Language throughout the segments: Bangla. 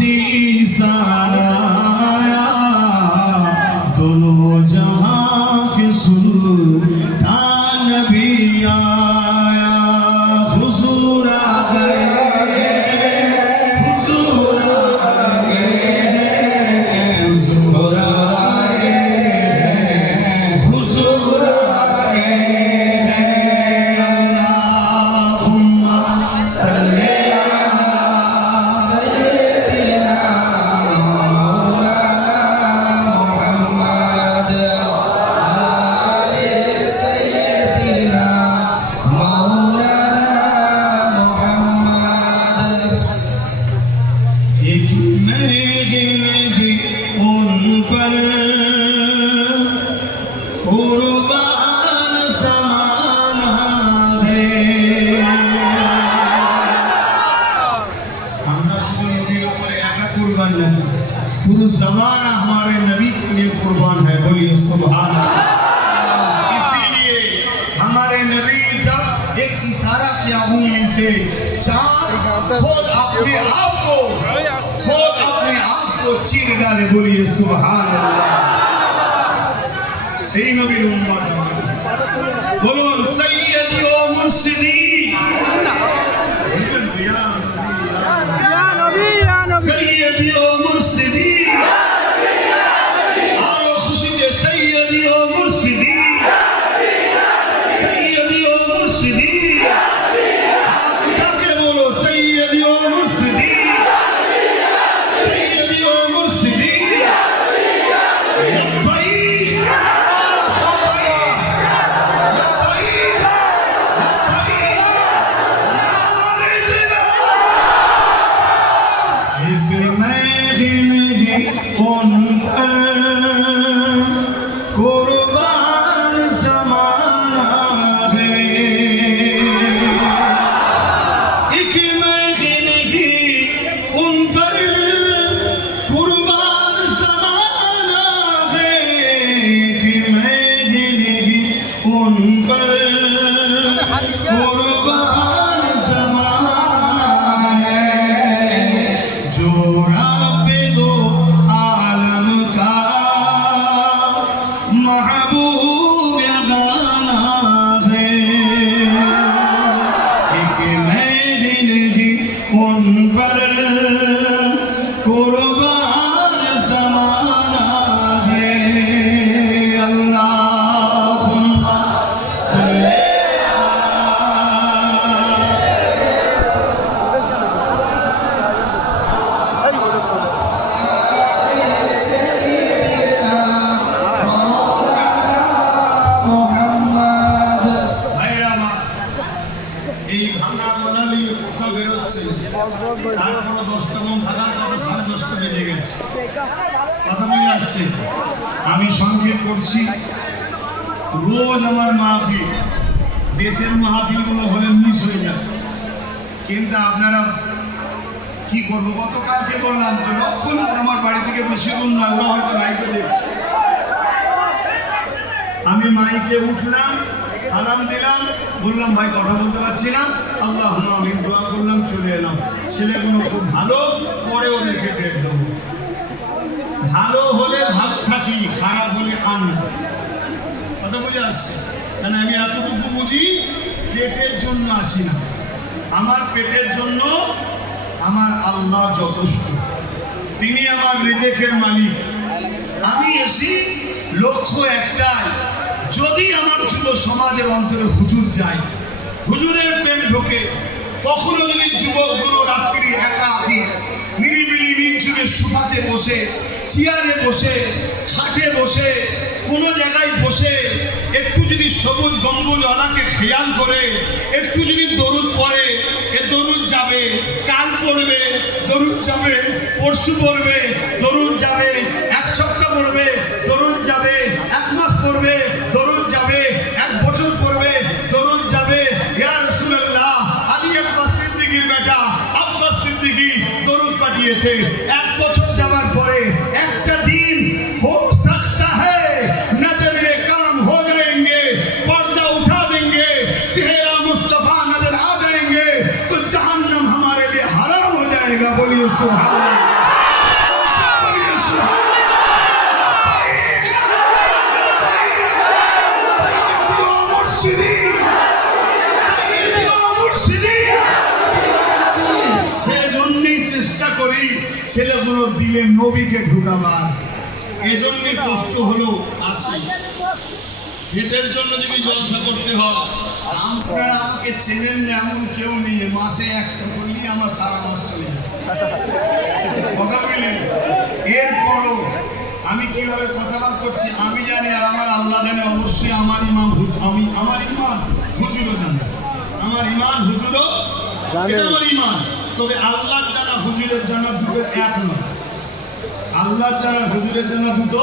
कोटी साराया दोनों जहां के सुल्तान भी आया हुजूर आ गए हुजूर आ गए हुजूर आ गए हुजूर आ गए अल्लाहुम्मा सल्ली पूरा ज़माना हमारे नबी के लिए कुर्बान है। बोलिए सुभान अल्लाह। इसीलिए हमारे नबी जब एक इशारा किया उंगली से चाँद खुद अपने आप को चीर डाले। बोलिए सुभान अल्लाह। सही नबीर उम्मत बोलो सैयदी ओ मुर्शिदी सैयदी ओ मुर्शिदी आओ खुशी दे सैयदी ओ मुर्शिदी सैयदी ओ मुर्शिदी आप उठा के बोलो सैयदी ओ मुर्शिदी सैयदी ओ मुर्शिदी लब्बैक लब्बैक लब्बैक उन पर कुर्बान ज़माना है एक महफिल नहीं उन पर कुर्बान ज़माना है एक महफिल नहीं उन पर कुर्बान ज़माना है जो महबूब गाना है एक महफिल ही उन पर कुर्बान ज़माना है अल्लाहुम्मा सल्ली এই ভাঙা গলা নিয়ে কথা বেরোচ্ছে তারপরে 10টা মন থাকার কথা 10:30 বেজে গেছে। কথা বুঝে আসছে। আমি সংক্ষেপ করছি। রোজ আমার মাহফিল দেশের মাহফিলগুলো হলে মিস হয়ে যাচ্ছে, কিন্তু আপনারা কি করবো? গতকালকে বললাম তো লক্ষণপুর আমার বাড়ি থেকে বেশি দূর না, ওরা হয়তো লাইভে দেখছে। আমি মাইকে উঠলাম, সালাম দিলাম, বললাম ভাই কথা বলতে পারছি না, আল্লাহ আমি দোয়া করলাম, চলে এলাম। ছেলেগুলো খুব ভালো, পরে ওদেরকে ডেট দেবো। ভালো হলে ভাব থাকি, খারাপ হলে আনন্দ। কথা বুঝে আসছে? কারণ আমি এতটুকু বুঝি, পেটের জন্য আসি না, আমার পেটের জন্য আমার আল্লাহ যথেষ্ট। তিনি আমার রিজেকের মালিক। আমি এসি লক্ষ্য একটাই, যদি আমার যুব সমাজের অন্তরে হুজুর যায়, হুজুরের প্রেম ঢোকে, কখনো যদি যুবকগুলো রাত্রি একাকী নিরিবিলি নির্জনে সোফাতে বসে, চেয়ারে বসে, খাটে বসে, কোনো জায়গায় বসে একটু যদি সবুজ গম্বুজ আলাকে খেয়াল করে একটু যদি দরুদ পড়ে, এ দরুদ যাবে, কাল পড়বে দরুদ যাবে, পরশু পড়বে দরুদ যাবে, এক সপ্তাহ পড়বে দরুদ যাবে, এক মাস পড়বে দরুদ যাবে, এক বছর পড়বে দরুদ যাবে। ইয়া রাসূলুল্লাহ, আলী আব্বাস সিদ্দিকীর বেটা আব্বাস সিদ্দিকী দরুদ পাঠিয়েছে। এক বছর যাওয়ার পরে একটা দিন हो सकता है नजर करम हो जाएंगे, पर्दा उठा देंगे, चेहरा मुस्तफा नजर आ जाएंगे, तो जहन्नम हमारे लिए हराम हो जाएगा। बोलिए सुभान अल्लाह। দিলে নবীকে ঢুকাবার। এজন্য কষ্ট হলো আসি। পেটের জন্য যদি জলসা করতে হয়, আপনারা আমাকে চেনেন না এমন কেউ নেই, মাসে একটা করলেই আমার সারা মাস চলে যায়। কথা বললেন? এরপরও আমি কিভাবে কথাবার্তা করছি আমি জানি, আর আমার আল্লাহ জানে। অবশ্যই আমার ইমাম হুজুরও জানে, আমার ইমান হুজুরও, এটা আমার ইমান। তবে আল্লাহ জানা হুজুরের জানা দুটো এক নয়। আল্লাহ জানা হুজুরের জানা দুটো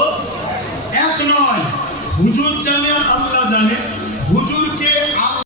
এক নয়। হুজুর জানে আর আল্লাহ জানে,